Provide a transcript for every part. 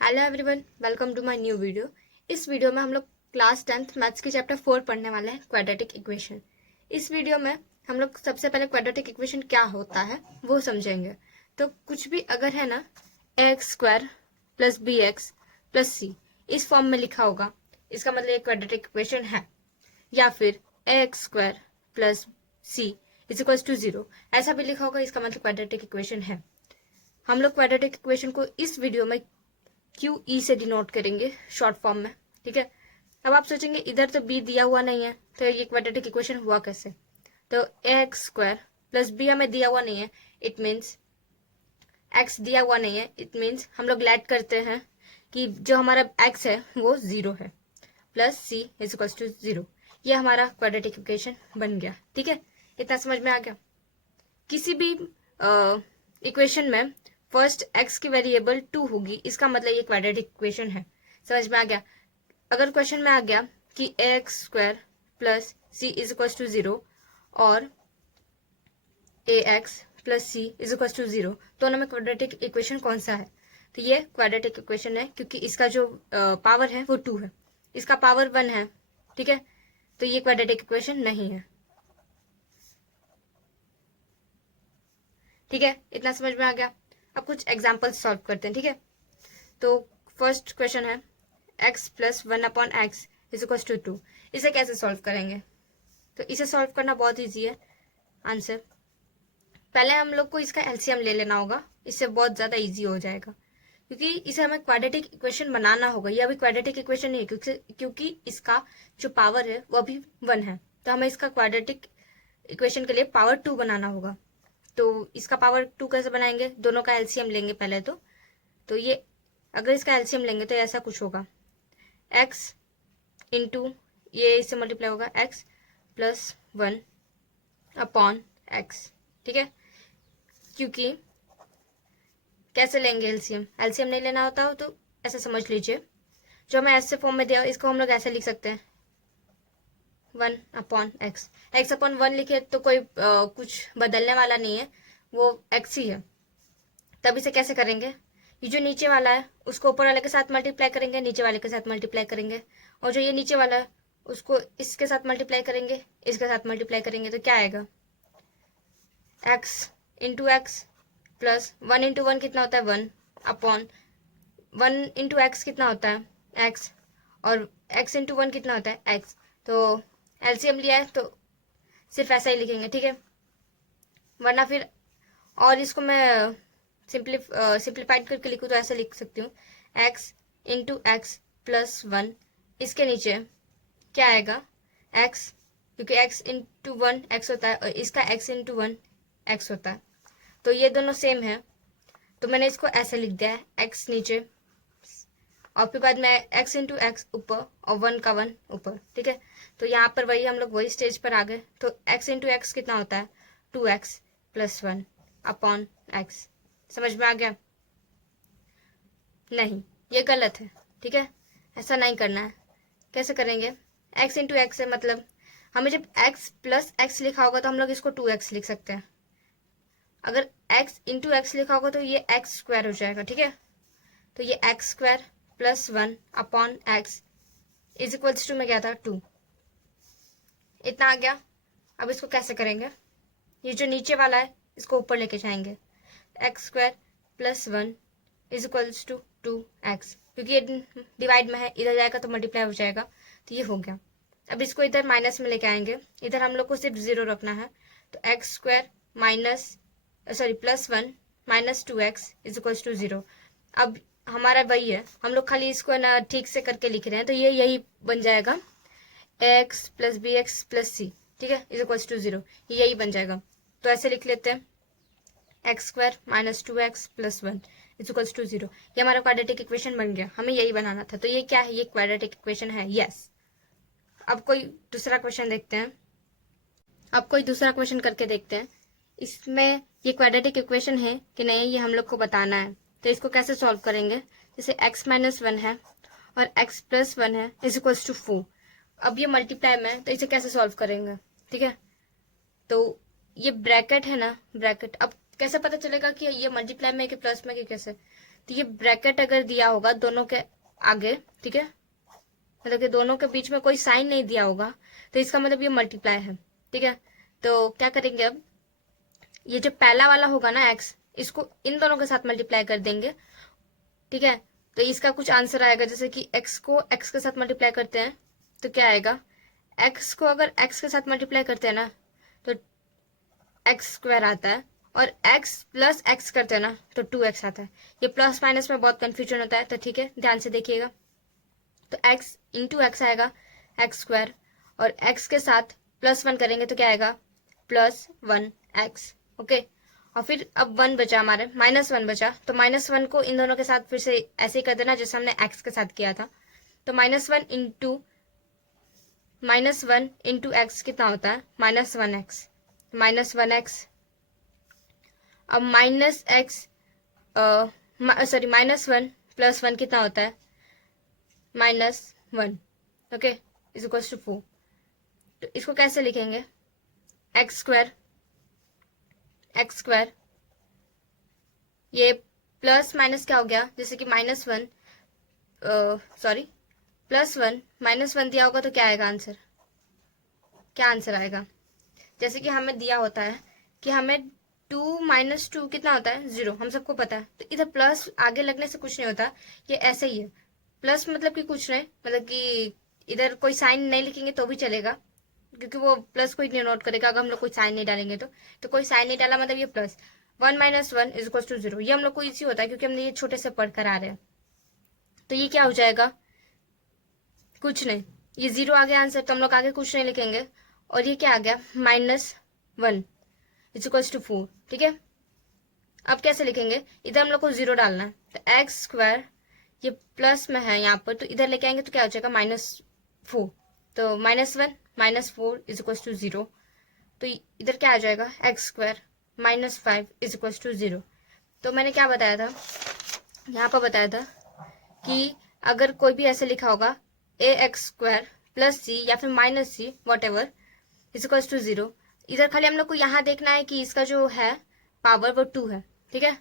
Hello everyone, welcome to my new video. इस video में हम लोग क्लास 10th मैथ्स की चैप्टर 4 पढ़ने वाले हैं, क्वाड्रेटिक इक्वेशन। इस वीडियो में हम लोग सबसे पहले क्वाड्रेटिक इक्वेशन क्या होता है वो समझेंगे। तो कुछ भी अगर है ना x square plus b x plus c इस फॉर्म में लिखा होगा, इसका मतलब ये क्वाड्रेटिक इक्वेशन है। या फिर x square plus c is equal to 0 ऐसा भी लिखा होगा, इसका मतलब क्वाड्रेटिक इक्वेशन है। हम लोग क्वाड्रेटिक इक्वेशन को इस वीडियो में क्यू ई से डिनोट करेंगे शॉर्ट फॉर्म में, ठीक है। अब आप सोचेंगे इधर तो बी दिया हुआ नहीं है, तो ये क्वाड्रेटिक इक्वेशन हुआ कैसे। तो एक्स स्क्वायर प्लस बी हमें दिया हुआ नहीं है, इट मीन्स एक्स दिया हुआ नहीं है, इट मीन्स हम लोग लेट करते हैं कि जो हमारा एक्स है वो 0 है, plus c is equal to 0। ये हमारा क्वाड्रेटिक इक्वेशन बन गया, ठीक है। इतना समझ में आ गया। किसी भी इक्वेशन में फर्स्ट एक्स की वेरिएबल 2 होगी, इसका मतलब ये क्वाड्रेटिक इक्वेशन है। समझ में आ गया। अगर क्वेश्चन में आ गया कि x square plus c is equal to 0 और a x plus c is equal to 0, दोनों में क्वाड्रेटिक इक्वेशन कौन सा है। तो ये क्वाड्रेटिक इक्वेशन है, क्योंकि इसका जो पावर है वो 2 है, इसका पावर 1 है, ठीक है। तो ये क्वाड्रेटिक इक्वेशन नहीं है, ठीक है। इतना समझ में आ गया। अब कुछ एग्जाम्पल्स सॉल्व करते हैं, ठीक है। तो फर्स्ट क्वेश्चन है x plus 1 upon x is equal to 2। इसे कैसे सॉल्व करेंगे। तो इसे सॉल्व करना बहुत ईजी है। आंसर पहले हम लोग को इसका एलसीएम ले लेना होगा, इससे बहुत ज़्यादा ईजी हो जाएगा, क्योंकि इसे हमें क्वाड्रेटिक इक्वेशन बनाना होगा। ये अभी क्वाड्रेटिक इक्वेशन नहीं है, क्योंकि इसका जो पावर है वो अभी 1 है, तो हमें इसका क्वाड्रेटिक इक्वेशन के लिए पावर 2 बनाना होगा। तो इसका पावर 2 कैसे बनाएंगे, दोनों का एलसीएम लेंगे पहले। तो ये अगर इसका एलसीएम लेंगे तो ऐसा कुछ होगा, x इंटू ये इससे मल्टीप्लाई होगा x प्लस 1 अपॉन एक्स, ठीक है। क्योंकि कैसे लेंगे एलसीएम, एलसीएम नहीं लेना होता हो तो ऐसा समझ लीजिए, जो हमें ऐसे फॉर्म में दिया इसको हम लोग ऐसे लिख सकते हैं 1 अपॉन एक्स। एक्स अपॉन 1 लिखे तो कोई कुछ बदलने वाला नहीं है, वो एक्स ही है। तब इसे कैसे करेंगे, ये जो नीचे वाला है उसको ऊपर वाले के साथ मल्टीप्लाई करेंगे, नीचे वाले के साथ मल्टीप्लाई करेंगे, और जो ये नीचे वाला है उसको इसके साथ मल्टीप्लाई करेंगे, इसके साथ मल्टीप्लाई करेंगे, तो क्या आएगा x into x plus 1 into 1 कितना होता है 1 अपॉन 1 इंटू एक्स कितना होता है x, और x इंटू 1 कितना होता है x। तो एलसीएम लिया है तो सिर्फ ऐसा ही लिखेंगे, ठीक है। वरना फिर और इसको मैं सिंप्लीफाइड करके लिखूँ तो ऐसे लिख सकती हूँ x इंटू एक्स प्लस 1, इसके नीचे क्या आएगा x, क्योंकि x इंटू 1 एक्स होता है और इसका x इंटू 1 एक्स होता है, तो ये दोनों सेम है, तो मैंने इसको ऐसे लिख दिया है x नीचे और फिर बाद में x इंटू एक्स ऊपर और 1 का 1 ऊपर, ठीक है। तो यहाँ पर वही हम लोग वही स्टेज पर आ गए। तो x इंटू एक्स कितना होता है 2x प्लस 1 अपॉन एक्स। समझ में आ गया। नहीं, ये गलत है, ठीक है, ऐसा नहीं करना है। कैसे करेंगे, x इंटू एक्स है, मतलब हमें जब x प्लस एक्स लिखा होगा तो हम लोग इसको 2x लिख सकते हैं। अगर x इंटू एक्स लिखा होगा तो ये एक्स स्क्वायर हो जाएगा, ठीक है। तो ये x square plus 1 upon x is equals to में क्या था 2। इतना आ गया। अब इसको कैसे करेंगे, ये जो नीचे वाला है इसको ऊपर लेके जाएंगे, x square plus 1 is equals to 2x, क्योंकि ये डिवाइड में है, इधर जाएगा तो मल्टीप्लाई हो जाएगा, तो ये हो गया। अब इसको इधर माइनस में लेके आएंगे, इधर हम लोग को सिर्फ 0 रखना है, तो x square plus 1 minus 2x is equals to 0। अब हमारा वही है, हम लोग खाली इसको ना ठीक से करके लिख रहे हैं, तो ये यही बन जाएगा x plus b x plus c, ठीक है, इज इक्वल्स टू 0, यही बन जाएगा। तो ऐसे लिख लेते हैं x square minus 2x plus 1 is equals to 0। ये हमारा क्वाड्रेटिक इक्वेशन बन गया, हमें यही बनाना था। तो ये क्या है, ये क्वाड्रेटिक इक्वेशन है, यस। अब कोई दूसरा क्वेश्चन देखते हैं, अब कोई दूसरा क्वेश्चन करके देखते हैं। इसमें ये क्वाड्रेटिक इक्वेशन है कि नहीं ये हम लोग को बताना है। तो इसको कैसे सॉल्व करेंगे, जैसे x माइनस 1 है और x प्लस 1 है इज इक्वल्स टू 4। अब ये मल्टीप्लाई में है तो इसे कैसे सॉल्व करेंगे, ठीक है। तो ये ब्रैकेट है ना, ब्रैकेट, अब कैसे पता चलेगा कि ये मल्टीप्लाई में कि प्लस में कि कैसे। तो ये ब्रैकेट अगर दिया होगा दोनों के आगे, ठीक है, मतलब कि दोनों के बीच में कोई साइन नहीं दिया होगा, तो इसका मतलब ये मल्टीप्लाई है, ठीक है। तो क्या करेंगे अब, ये जो पहला वाला होगा ना x, इसको इन दोनों के साथ मल्टीप्लाई कर देंगे, ठीक है। तो इसका कुछ आंसर आएगा, जैसे कि x को x के साथ मल्टीप्लाई करते हैं तो क्या आएगा, x को अगर x के साथ मल्टीप्लाई करते हैं ना तो एक्स स्क्वायर आता है, और x प्लस x करते हैं ना तो 2x आता है। ये प्लस माइनस में बहुत कंफ्यूजन होता है, तो ठीक है ध्यान से देखिएगा। तो x इंटू एक्स आएगा एक्स स्क्वायर, और x के साथ +1 करेंगे तो क्या आएगा, +1x, ओके। और फिर अब 1 बचा हमारे, -1 बचा, तो -1 को इन दोनों के साथ फिर से ऐसे ही कर देना जैसे हमने x के साथ किया था। तो -1 इंटू एक्स कितना होता है, -1x, -1x। अब -1 प्लस 1 कितना होता है, -1, ओके, इज इक्वल्स टू 4। तो इसको कैसे लिखेंगे, एक्स स्क्वायर, ये प्लस माइनस क्या हो गया, जैसे कि -1 +1 -1 दिया होगा तो क्या आएगा आंसर, क्या आंसर आएगा, जैसे कि हमें दिया होता है कि हमें 2 - 2 कितना होता है, 0, हम सबको पता है। तो इधर प्लस आगे लगने से कुछ नहीं होता, ये ऐसे ही है। प्लस मतलब कि कुछ नहीं, मतलब कि इधर कोई साइन नहीं लिखेंगे तो भी चलेगा, क्योंकि वो प्लस को ही नोट करेगा अगर हम लोग कोई साइन नहीं डालेंगे तो कोई साइन नहीं डाला मतलब ये प्लस 1 - 1 इज इक्वल टू 0। ये हम लोग को इजी होता है क्योंकि हमने ये छोटे से पढ़कर आ रहे हैं। तो ये क्या हो जाएगा, कुछ नहीं, ये 0 आ गया आंसर, तो हम लोग आगे कुछ नहीं लिखेंगे। और ये क्या आ गया, -1 इज इक्वल टू 4, ठीक है। अब कैसे लिखेंगे, इधर हम लोग को 0 डालना है, तो एक्स स्क्वायर, ये प्लस में है यहाँ पर, तो इधर लेके आएंगे तो क्या हो जाएगा, -4, तो -1 - 4 इज इक्वल टू 0। तो इधर क्या आ जाएगा, x square -5 is equal to 0। तो मैंने क्या बताया था, यहाँ पर बताया था कि अगर कोई भी ऐसे लिखा होगा ax² + c या फिर -c whatever is equal to 0, इधर खाली हम लोग को यहाँ देखना है कि इसका जो है पावर वो 2 है, ठीक है।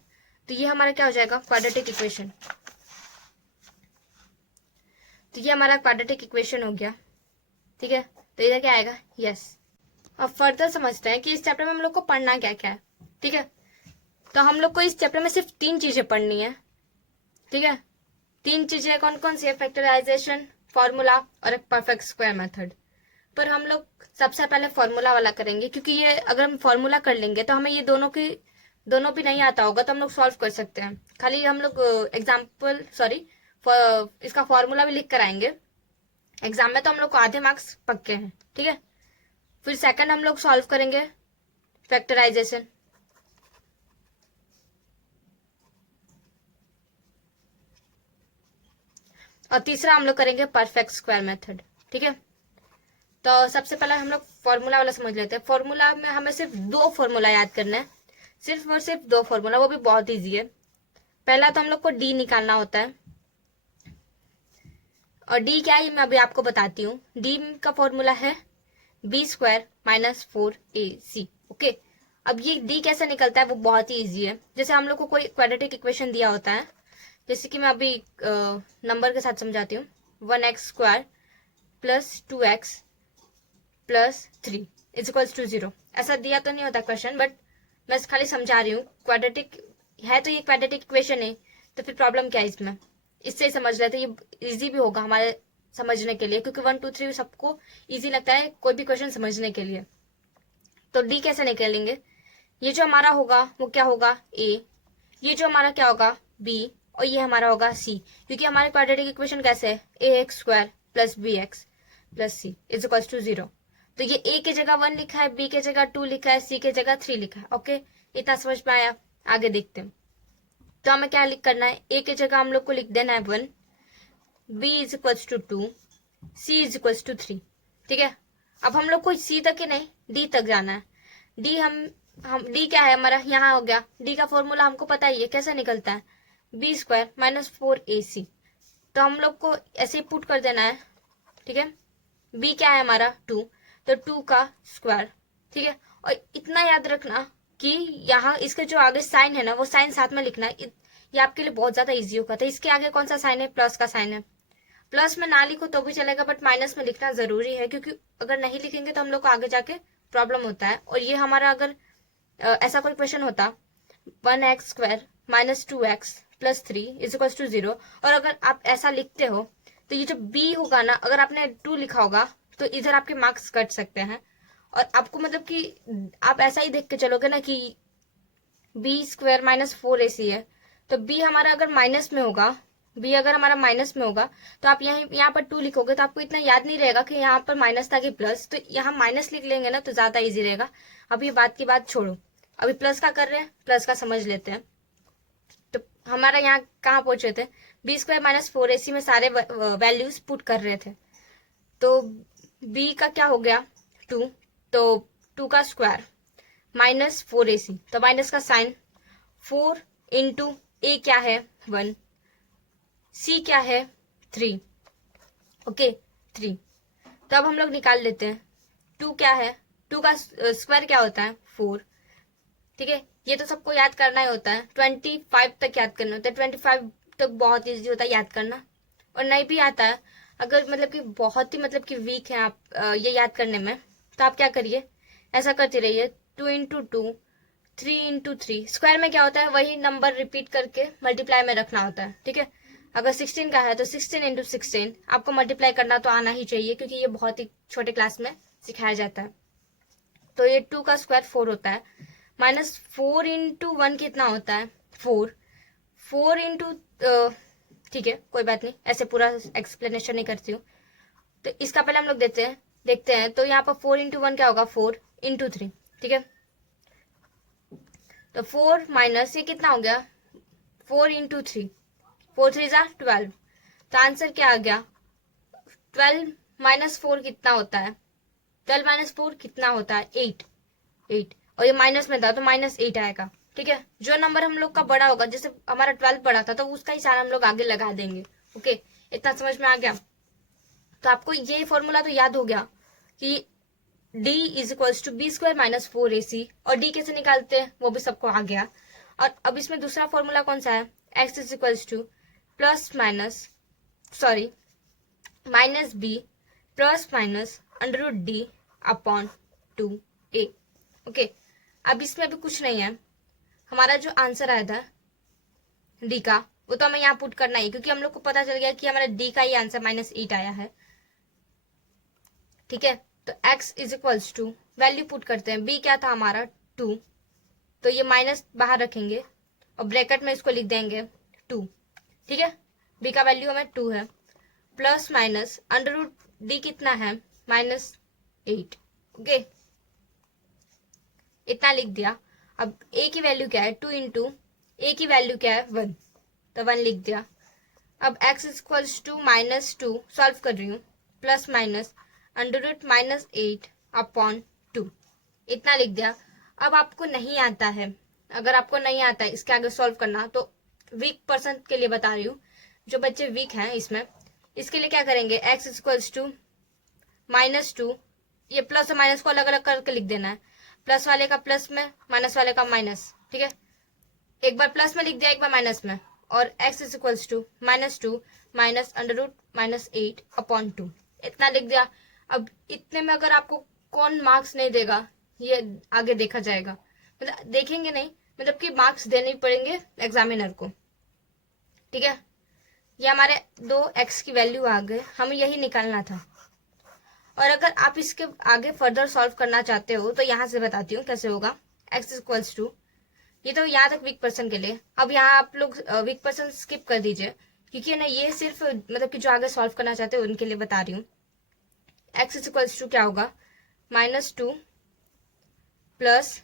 तो ये हमारा क्या हो जाएगा, क्वाड्रेटिक इक्वेशन। तो ये हमारा क्वाड्रेटिक इक्वेशन हो गया, ठीक है। तो इधर क्या आएगा, यस। अब फर्दर समझते हैं कि इस चैप्टर में हम लोग को पढ़ना क्या क्या है, ठीक है। तो हम लोग को इस चैप्टर में सिर्फ 3 चीजें पढ़नी है, ठीक है। 3 चीजें कौन कौन सी है, फैक्टराइजेशन, फॉर्मूला और एक परफेक्ट स्क्वायर मेथड। पर हम लोग सबसे पहले फॉर्मूला वाला करेंगे, क्योंकि ये अगर हम फॉर्मूला कर लेंगे तो हमें ये दोनों भी नहीं आता होगा, तो हम लोग सॉल्व कर सकते हैं। खाली हम लोग इसका फॉर्मूला भी लिख कर आएंगे एग्जाम में, तो हम लोग को आधे मार्क्स पक्के हैं, ठीक है। फिर सेकंड हम लोग सॉल्व करेंगे फैक्टराइजेशन, और तीसरा हम लोग करेंगे परफेक्ट स्क्वायर मेथड, ठीक है। तो सबसे पहले हम लोग फॉर्मूला वाला समझ लेते हैं। फॉर्मूला में हमें सिर्फ 2 फॉर्मूला याद करना है, सिर्फ और सिर्फ 2 फॉर्मूला, वो भी बहुत इजी है। पहला तो हम लोग को डी निकालना होता है, और डी क्या है मैं अभी आपको बताती हूँ। डी का फॉर्मूला है b² - 4ac, ओके। अब ये डी कैसे निकलता है वो बहुत ही ईजी है। जैसे हम लोग को कोई क्वाड्रेटिक इक्वेशन दिया होता है, जैसे कि मैं अभी नंबर के साथ समझाती हूँ, 1x² + 2x + 3 is equal to 0। ऐसा दिया तो नहीं होता क्वेश्चन, बट मैं खाली समझा रही हूँ। क्वाड्रेटिक है तो ये क्वाड्रेटिक इक्वेशन है, तो फिर प्रॉब्लम क्या है इसमें, इससे ही समझ लेते। ये इजी भी होगा हमारे समझने के लिए, क्योंकि 1 2 3 सबको इजी लगता है कोई भी क्वेश्चन समझने के लिए। तो डी कैसे निकालेंगे, ये जो हमारा होगा वो क्या होगा, ए, ये जो हमारा क्या होगा, बी, और ये हमारा होगा सी, क्योंकि हमारे क्वाड्रेटिक इक्वेशन कैसे है, ax² + bx + c is equal to 0। तो ये a की जगह 1 लिखा है, b की जगह 2 लिखा है, c की जगह 3 लिखा है, ओके। इतना समझ में आया, आगे देखते हैं। तो हमें क्या करना है, a की जगह हम लोग को लिख देना है 1, b is equal to 2, c is equal to 3, ठीक है। अब हम लोग को c तक ही नहीं d तक जाना है। d हम d क्या है हमारा, यहाँ हो गया। d का फॉर्मूला हमको पता ही है, कैसे निकलता है, b² - 4ac। तो हम लोग को ऐसे पुट कर देना है, ठीक है। b क्या है हमारा 2, तो 2 का स्क्वायर, ठीक है। और इतना याद रखना कि यहाँ इसके जो आगे साइन है ना, वो साइन साथ में लिखना है। ये आपके लिए बहुत ज्यादा इजी होगा। तो इसके आगे कौन सा साइन है, प्लस का साइन है। प्लस में ना लिखो तो भी चलेगा, बट माइनस में लिखना जरूरी है, क्योंकि अगर नहीं लिखेंगे तो हम लोग को आगे जाके प्रॉब्लम होता है। और ये हमारा अगर ऐसा कोई क्वेश्चन होता 1x² minus 2x plus 3 is equal to 0, और अगर आप ऐसा लिखते हो तो ये जो b होगा ना, अगर आपने 2 लिखा होगा तो इधर आपके मार्क्स कट सकते हैं। और आपको मतलब कि आप ऐसा ही देख के चलोगे ना कि b² माइनस 4ac है, तो b हमारा अगर माइनस में होगा, b अगर हमारा माइनस में होगा तो आप यहाँ पर 2 लिखोगे तो आपको इतना याद नहीं रहेगा कि यहाँ पर माइनस था कि प्लस, तो यहाँ माइनस लिख लेंगे ना तो ज्यादा इजी रहेगा। अब ये बात की बात छोड़ो, अभी प्लस का कर रहे हैं, प्लस का समझ लेते हैं। तो हमारा यहाँ कहाँ पहुंचे थे, b² माइनस 4ac में सारे वैल्यूज पुट कर रहे थे। तो b का क्या हो गया 2, तो 2 का स्क्वायर माइनस 4ac, तो माइनस का साइन 4 इंटू a क्या है 1, c क्या है 3, ओके 3। तो अब हम लोग निकाल लेते हैं 2 क्या है, 2 का स्क्वायर क्या होता है 4, ठीक है। ये तो सबको याद करना ही होता है, 25 तक याद करना होता है, 25 तक बहुत इजी होता है याद करना। और नहीं भी आता है, अगर मतलब कि बहुत ही मतलब कि वीक है आप ये याद करने में, तो आप क्या करिए, ऐसा करते रहिए 2 इंटू 2, 3 इंटू 3। स्क्वायर में क्या होता है, वही नंबर रिपीट करके मल्टीप्लाई में रखना होता है, ठीक है। अगर 16 का है तो 16 इंटू 16 आपको मल्टीप्लाई करना तो आना ही चाहिए, क्योंकि ये बहुत ही छोटे क्लास में सिखाया जाता है। तो ये 2 का स्क्वायर 4 होता है, माइनस 4 इंटू 1 कितना होता है 4, 4 इंटू, ठीक है कोई बात नहीं, ऐसे पूरा एक्सप्लेनेशन नहीं करती हूँ। तो इसका पहले हम लोग देखते हैं। तो यहाँ पर 4 इंटू 1 क्या होगा 4 इंटू 3, ठीक है। तो 4 माइनस ये कितना हो गया 4 इंटू 3, 4 3 जा 12। तो आंसर क्या आ गया 12 माइनस 4 कितना होता है, 12 माइनस 4 कितना होता है 8, और ये माइनस में था तो माइनस 8 आएगा, ठीक है। जो नंबर हम लोग का बड़ा होगा, जैसे हमारा 12 बड़ा था तो उसका ही सारा हम लोग आगे लगा देंगे, ओके। इतना समझ में आ गया। तो आपको ये फॉर्मूला तो याद हो गया कि d is equals to b² minus 4ac, और d कैसे निकालते हैं वो भी सबको आ गया। और अब इसमें दूसरा फॉर्मूला कौन सा है, x is equals to minus b plus minus under root d upon 2a, okay. अब इसमें अभी कुछ नहीं है, हमारा जो आंसर आया था डी का वो तो हमें यहाँ पुट करना ही, क्योंकि हम लोग को पता चल गया कि हमारा डी का ही आंसर -8 आया है, ठीक है। तो x is equals to value put करते हैं, b क्या था हमारा 2, तो ये माइनस बाहर रखेंगे और ब्रैकेट में इसको लिख देंगे 2, ठीक है। b का वैल्यू हमें 2 है, plus minus under root d कितना है -8, ओके। इतना लिख दिया। अब a की वैल्यू क्या है 2 इंटू a की वैल्यू क्या है 1, तो 1 लिख दिया। अब x is equals to -2 solve कर रही हूँ, plus minus under root -8 upon 2, इतना लिख दिया। अब आपको नहीं आता है, अगर आपको नहीं आता है इसके आगे सॉल्व करना, तो वीक पर्सन के लिए बता रही हूँ, जो बच्चे वीक हैं इसमें, इसके लिए क्या करेंगे, x इज इक्वल्स टू -2, ये प्लस और माइनस को अलग अलग करके लिख देना है, प्लस वाले का प्लस में, माइनस वाले का माइनस, ठीक है। एक बार प्लस में लिख दिया, एक बार माइनस में, और x is equals to -2 minus under root -8 upon 2, इतना लिख दिया। अब इतने में अगर आपको कौन मार्क्स नहीं देगा, ये आगे देखा जाएगा, मतलब देखेंगे नहीं, मतलब कि मार्क्स देने पड़ेंगे एग्जामिनर को, ठीक है। ये हमारे 2x की वैल्यू आ गए, हमें यही निकालना था। और अगर आप इसके आगे फर्दर सॉल्व करना चाहते हो तो यहाँ से बताती हूँ कैसे होगा। x इज इक्वल्स टू, ये तो यहाँ तक वीक पर्सन के लिए। अब यहाँ आप लोग वीक पर्सन स्किप कर दीजिए, क्योंकि ना ये सिर्फ मतलब कि जो आगे सॉल्व करना चाहते हो उनके लिए बता रही हूँ। x इज इक्वल्स टू क्या होगा -2 प्लस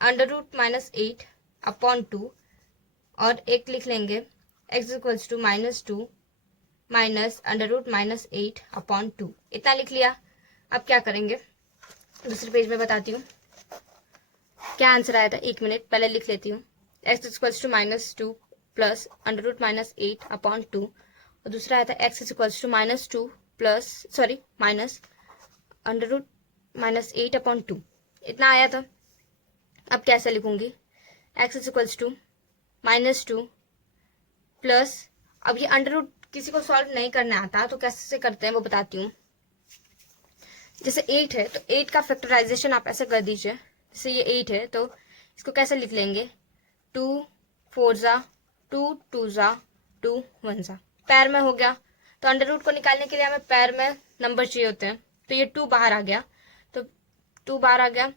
अंडर रूट -8 अपॉन 2, और एक लिख लेंगे x is equals to -2 minus under root -8 upon 2, इतना लिख लिया। अब क्या करेंगे, दूसरे पेज में बताती हूँ क्या आंसर आया था, 1 मिनट पहले लिख लेती हूँ। x equals to -2 plus under root -8 upon 2, और दूसरा आया था x equals to -2 plus minus under root -8 upon 2, इतना आया था। अब कैसे लिखूंगी, x इक्वल्स टू -2 प्लस, अब ये अंडर रूट किसी को सॉल्व नहीं करना आता तो कैसे करते हैं वो बताती हूँ। जैसे 8 है तो 8 का फैक्टराइजेशन आप ऐसे कर दीजिए। जैसे ये 8 है तो इसको कैसे लिख लेंगे, 2 4 जा 2 2 जा 2 1 जा, पैर में हो गया। तो अंडर रूट को निकालने के लिए हमें पैर में नंबर चाहिए होते हैं, तो ये 2 बाहर आ गया, तो 2 बाहर आ गया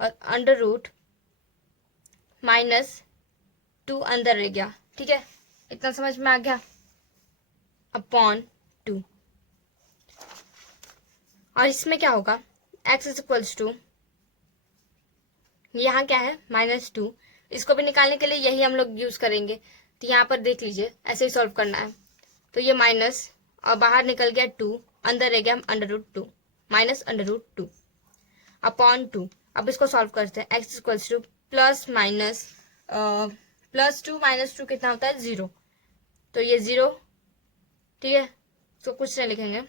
और अंडर रूट -2 अंदर रह गया। ठीक है, इतना समझ में आ गया, अपॉन 2। और इसमें क्या होगा, x इज इक्वल्स टू, यहाँ क्या है -2, इसको भी निकालने के लिए यही हम लोग यूज करेंगे। तो यहाँ पर देख लीजिए ऐसे ही सॉल्व करना है। तो ये माइनस और बाहर निकल गया 2, अंदर रह गया √2 -√2 अपॉन 2। अब इसको सॉल्व करते हैं, x equals two plus minus +2 -2 कितना होता है 0, तो ये 0। ठीक है, तो कुछ नहीं लिखेंगे,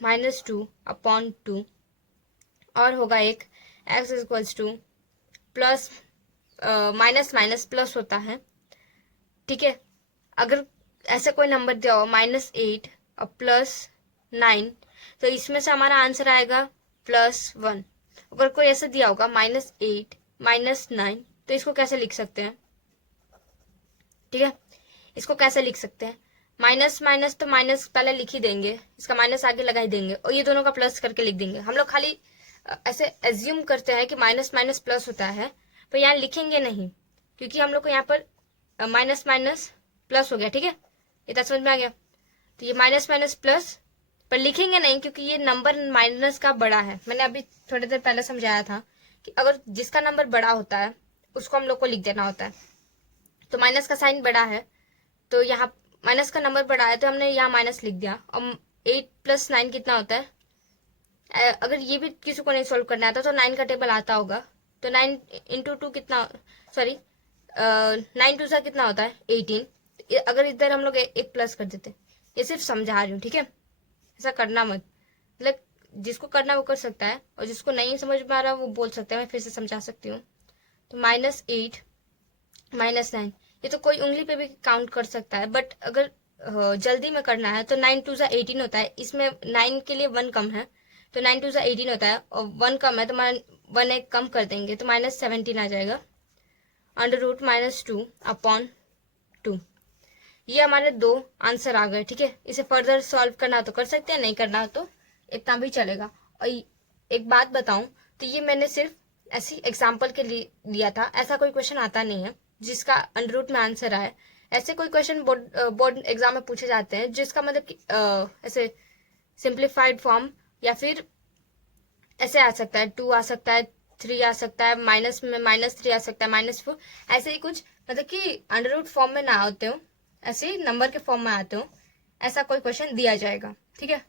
√-2 अपॉन 2 और होगा एक x equals two plus minus minus plus होता है। ठीक है, अगर ऐसे कोई नंबर दिया हो -8 और +9 तो इसमें से हमारा आंसर आएगा +1। अगर कोई ऐसे दिया होगा -8 -9 तो इसको कैसे लिख सकते हैं। ठीक है, इसको कैसे लिख सकते हैं, माइनस माइनस तो माइनस पहले लिख ही देंगे, इसका माइनस आगे लगा ही देंगे और ये दोनों का प्लस करके लिख देंगे। हम लोग खाली ऐसे एज्यूम करते हैं कि माइनस माइनस प्लस होता है, पर यहाँ लिखेंगे नहीं क्योंकि हम लोग को यहाँ पर माइनस माइनस प्लस हो गया। ठीक है, इतना समझ में आ गया। तो ये माइनस माइनस प्लस पर लिखेंगे नहीं क्योंकि ये नंबर माइनस का बड़ा है। मैंने अभी थोड़ी देर पहले समझाया था कि अगर जिसका नंबर बड़ा होता है उसको हम लोग को लिख देना होता है। तो माइनस का साइन बड़ा है तो यहाँ माइनस का नंबर बड़ा है तो हमने यहाँ माइनस लिख दिया। और 8 + 9 कितना होता है, अगर ये भी किसी को नहीं सॉल्व करना आता तो 9 का टेबल आता होगा। तो 9 × 2 कितना, सॉरी 9 2 कितना होता है 18। अगर इधर हम लोग एक प्लस कर देते, ये सिर्फ समझा रही हूँ। ठीक है, ऐसा करना मत, मतलब जिसको करना वो कर सकता है और जिसको नहीं समझ में आ रहा वो बोल सकता है, मैं फिर से समझा सकती हूँ। तो -8 -9 ये तो कोई उंगली पे भी काउंट कर सकता है, बट अगर जल्दी में करना है तो 9 2 18 होता है। इसमें 9 के लिए 1 कम है तो 9 2 18 होता है और 1 कम है तो 1 एक कम कर देंगे तो -17 आ जाएगा, √-2 अपॉन 2। ये हमारे 2 आंसर आ गए। ठीक है, इसे फर्दर सॉल्व करना तो कर सकते हैं, नहीं करना तो इतना भी चलेगा। और एक बात बताऊं तो ये मैंने सिर्फ ऐसी एग्जाम्पल के लिए दिया था, ऐसा कोई क्वेश्चन आता नहीं है जिसका अंडर में आंसर आए। ऐसे कोई क्वेश्चन बोर्ड एग्जाम में पूछे जाते हैं जिसका मतलब कि ऐसे सिंप्लीफाइड फॉर्म या फिर ऐसे आ सकता है 2 आ सकता है, 3 आ सकता है, माइनस में -3 आ सकता है, -4, ऐसे ही कुछ, मतलब कि अंडर फॉर्म में ना होते हो, ऐसे ही नंबर के फॉर्म में आते हो, ऐसा कोई क्वेश्चन दिया जाएगा। ठीक है,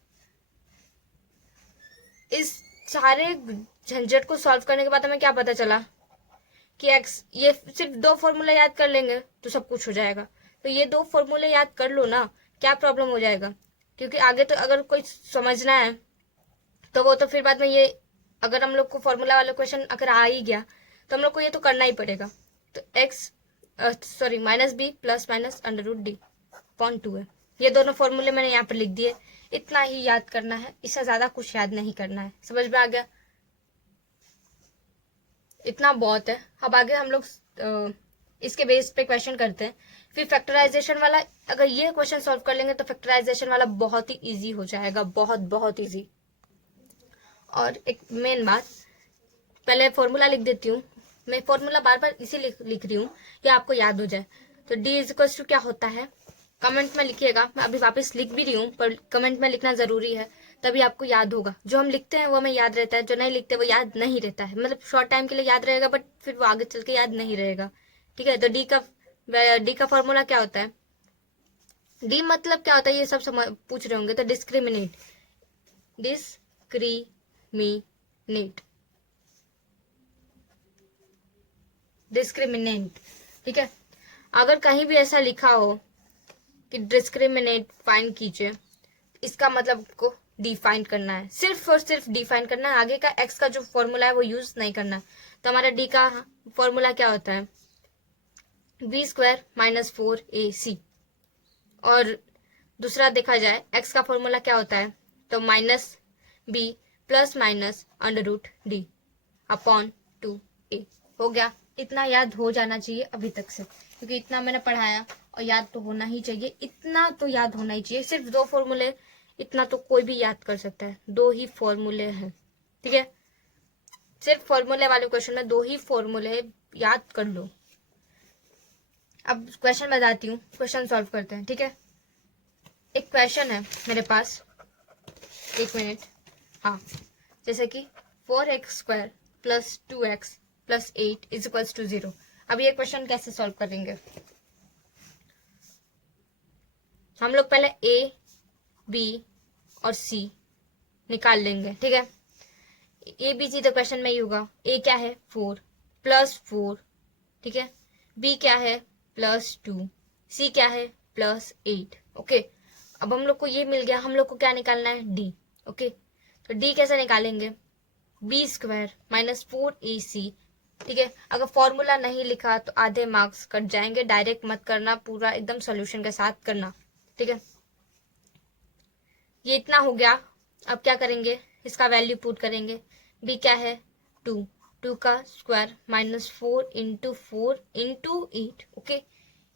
इस सारे झंझट को सॉल्व करने के बाद हमें क्या पता चला कि एक्स, ये सिर्फ 2 फॉर्मूला याद कर लेंगे तो सब कुछ हो जाएगा। तो ये 2 फॉर्मूले याद कर लो ना, क्या प्रॉब्लम हो जाएगा, क्योंकि आगे तो अगर कोई समझना है तो वो तो फिर बाद में ये, अगर हम लोग को फॉर्मूला वाला क्वेश्चन अगर आ ही गया तो हम लोग को ये तो करना ही पड़ेगा। तो -b + -√d अपॉन 2 है। ये दोनों फॉर्मूले मैंने यहाँ पर लिख दिए, इतना ही याद करना है, इससे ज्यादा कुछ याद नहीं करना है। समझ में आ गया, इतना बहुत है। अब आगे हम लोग इसके बेस पे क्वेश्चन करते हैं। फिर फैक्टराइजेशन वाला, अगर ये क्वेश्चन सॉल्व कर लेंगे तो फैक्टराइजेशन वाला बहुत ही इजी हो जाएगा, बहुत बहुत इजी। और एक मेन बात, पहले फॉर्मूला लिख देती हूँ मैं, फॉर्मूला बार बार इसी लिख रही हूँ कि आपको याद हो जाए। तो d = क्या होता है कमेंट में लिखिएगा, मैं अभी वापस लिख भी रही हूँ पर कमेंट में लिखना जरूरी है, तभी आपको याद होगा। जो हम लिखते हैं वो हमें याद रहता है, जो नहीं लिखते वो याद नहीं रहता है, मतलब शॉर्ट टाइम के लिए याद रहेगा बट फिर वो आगे चल के याद नहीं रहेगा। ठीक है, तो डी का फॉर्मूला क्या होता है, डी मतलब क्या होता है ये सब पूछ रहे होंगे। तो डिस्क्रिमिनेट डिस्क्रिमिनेंट। ठीक है, अगर कहीं भी ऐसा लिखा हो कि डिस्क्रिमिनेट फाइंड कीजिए, इसका मतलब को डिफाइन करना है, सिर्फ और सिर्फ डिफाइन करना है, आगे का एक्स का जो फॉर्मूला है वो यूज नहीं करना है। तो हमारा डी का फॉर्मूला क्या होता है, बी स्क्वायर माइनस 4ac। और दूसरा देखा जाए x का फॉर्मूला क्या होता है, तो minus B plus minus under root D upon 2a। हो गया, इतना याद हो जाना चाहिए अभी तक से, क्योंकि इतना मैंने पढ़ाया और याद तो होना ही चाहिए, इतना तो याद होना ही चाहिए। सिर्फ 2 फॉर्मूले, इतना तो कोई भी याद कर सकता है, 2 ही फॉर्मूले हैं, ठीक है। सिर्फ फॉर्मूले वाले क्वेश्चन में 2 ही फॉर्मूले याद कर लो। अब क्वेश्चन बताती हूँ, क्वेश्चन सॉल्व करते हैं, ठीक है। एक क्वेश्चन है मेरे पास, 1 मिनट। हाँ, जैसे कि 4x square plus 2x plus 8 is equals to 0। अब ये क्वेश्चन कैसे सॉल्व करेंगे, हम लोग पहले a, b और c निकाल लेंगे, ठीक है। a b c तो क्वेश्चन में ही होगा। a क्या है 4 प्लस 4, ठीक है। b क्या है प्लस 2, c क्या है प्लस 8, ओके। अब हम लोग को ये मिल गया, हम लोग को क्या निकालना है d, ओके। तो d कैसे निकालेंगे, बी स्क्वायर माइनस 4ac, ठीक है। अगर फॉर्मूला नहीं लिखा तो आधे मार्क्स कट जाएंगे, डायरेक्ट मत करना, पूरा एकदम सॉल्यूशन के साथ करना, ठीक है। ये इतना हो गया। अब क्या करेंगे, इसका वैल्यू पुट करेंगे। b क्या है 2 का स्क्वायर माइनस 4 इंटू 8, ओके।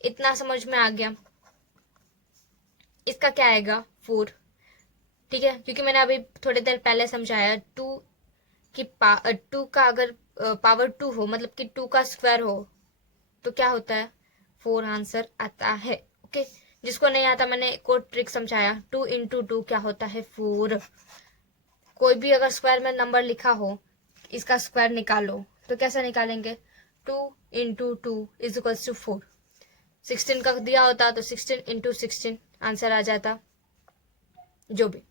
इतना समझ में आ गया। इसका क्या आएगा 4, ठीक है, क्योंकि मैंने अभी थोड़ी देर पहले समझाया 2 का अगर पावर 2 हो, मतलब कि 2 का स्क्वायर हो, तो क्या होता है 4 आंसर आता है, ओके। जिसको नहीं आता, मैंने एक और ट्रिक समझाया, 2 इंटू 2 क्या होता है 4। कोई भी अगर स्क्वायर में नंबर लिखा हो, इसका स्क्वायर निकालो, तो कैसे निकालेंगे, 2 इंटू 2 इज इक्वल टू 4। 16 का दिया होता तो 16 इंटू 16 आंसर आ जाता, जो भी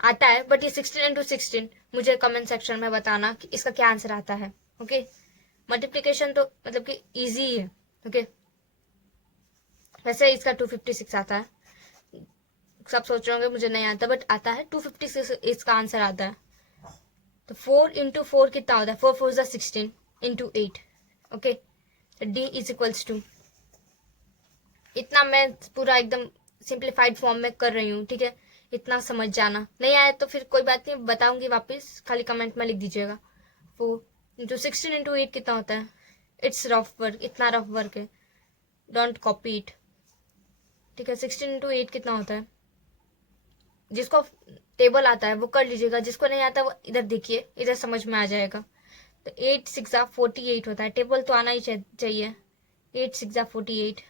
आता है। बट ये 16 इंटू 16 मुझे कमेंट सेक्शन में बताना कि इसका क्या आंसर आता है, ओके। मल्टीप्लिकेशन तो मतलब कि इजी है, ओके। वैसे इसका 256 आता है, सब सोच रहे होंगे मुझे नहीं आता, बट आता है 256 इसका आंसर आता है। तो 4 इंटू 4 कितना होता है, 4 4 जा 16 into 8, okay. D is equals to, इतना मैं पूरा एकदम सिंप्लीफाइड फॉर्म में कर रही हूँ, ठीक है। इतना समझ जाना, नहीं आया तो फिर कोई बात नहीं, बताऊंगी वापस, खाली कमेंट में लिख दीजिएगा। 4 इंटू 16 इंटू 8 कितना होता है, इट्स रफ वर्क, इतना रफ वर्क है, डोंट कॉपी इट, ठीक है। 16 इंटू 8 कितना होता है, जिसको टेबल आता है वो कर लीजिएगा, जिसको नहीं आता वो इधर देखिए, इधर समझ में आ जाएगा। तो 8 6 48 होता है, टेबल तो आना ही चाहिए। 8 6 48,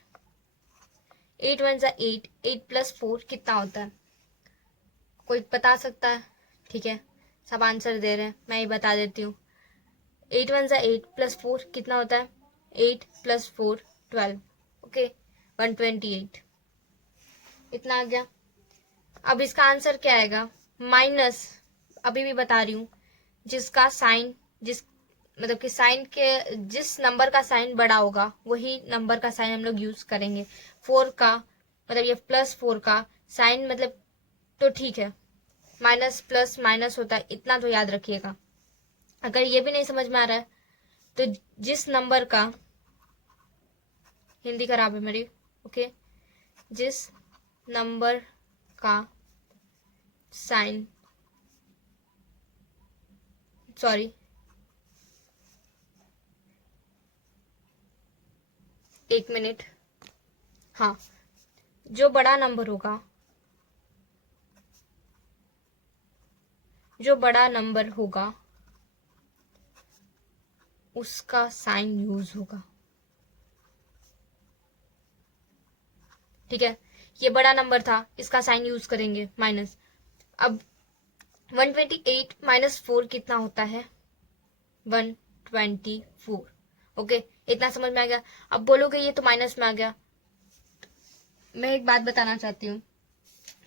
8 1 8, 8 प्लस 4 कितना होता है, कोई बता सकता है, ठीक है। सब आंसर दे रहे हैं, मैं ही बता देती हूँ। 8 1 8 प्लस 4 कितना होता है, 8 प्लस 4 12, ओके, 128। इतना आ गया। अब इसका आंसर क्या आएगा, माइनस, अभी भी बता रही हूँ, जिसका साइन, जिस मतलब कि साइन के, जिस नंबर का साइन बड़ा होगा वही नंबर का साइन हम लोग यूज करेंगे। 4 का मतलब ये प्लस 4 का साइन, मतलब तो ठीक है, माइनस प्लस माइनस होता है, इतना तो याद रखिएगा। अगर ये भी नहीं समझ में आ रहा है तो जिस नंबर का, हिंदी खराब है मेरी, ओके, जिस नंबर का साइन, सॉरी, एक मिनट, हाँ, जो बड़ा नंबर होगा, जो बड़ा नंबर होगा उसका साइन यूज होगा, ठीक है। ये बड़ा नंबर था, इसका साइन यूज करेंगे माइनस। अब 128 माइनस 4 कितना होता है, 124, ओके। इतना समझ में आ गया। अब बोलोगे ये तो माइनस में आ गया, मैं एक बात बताना चाहती हूँ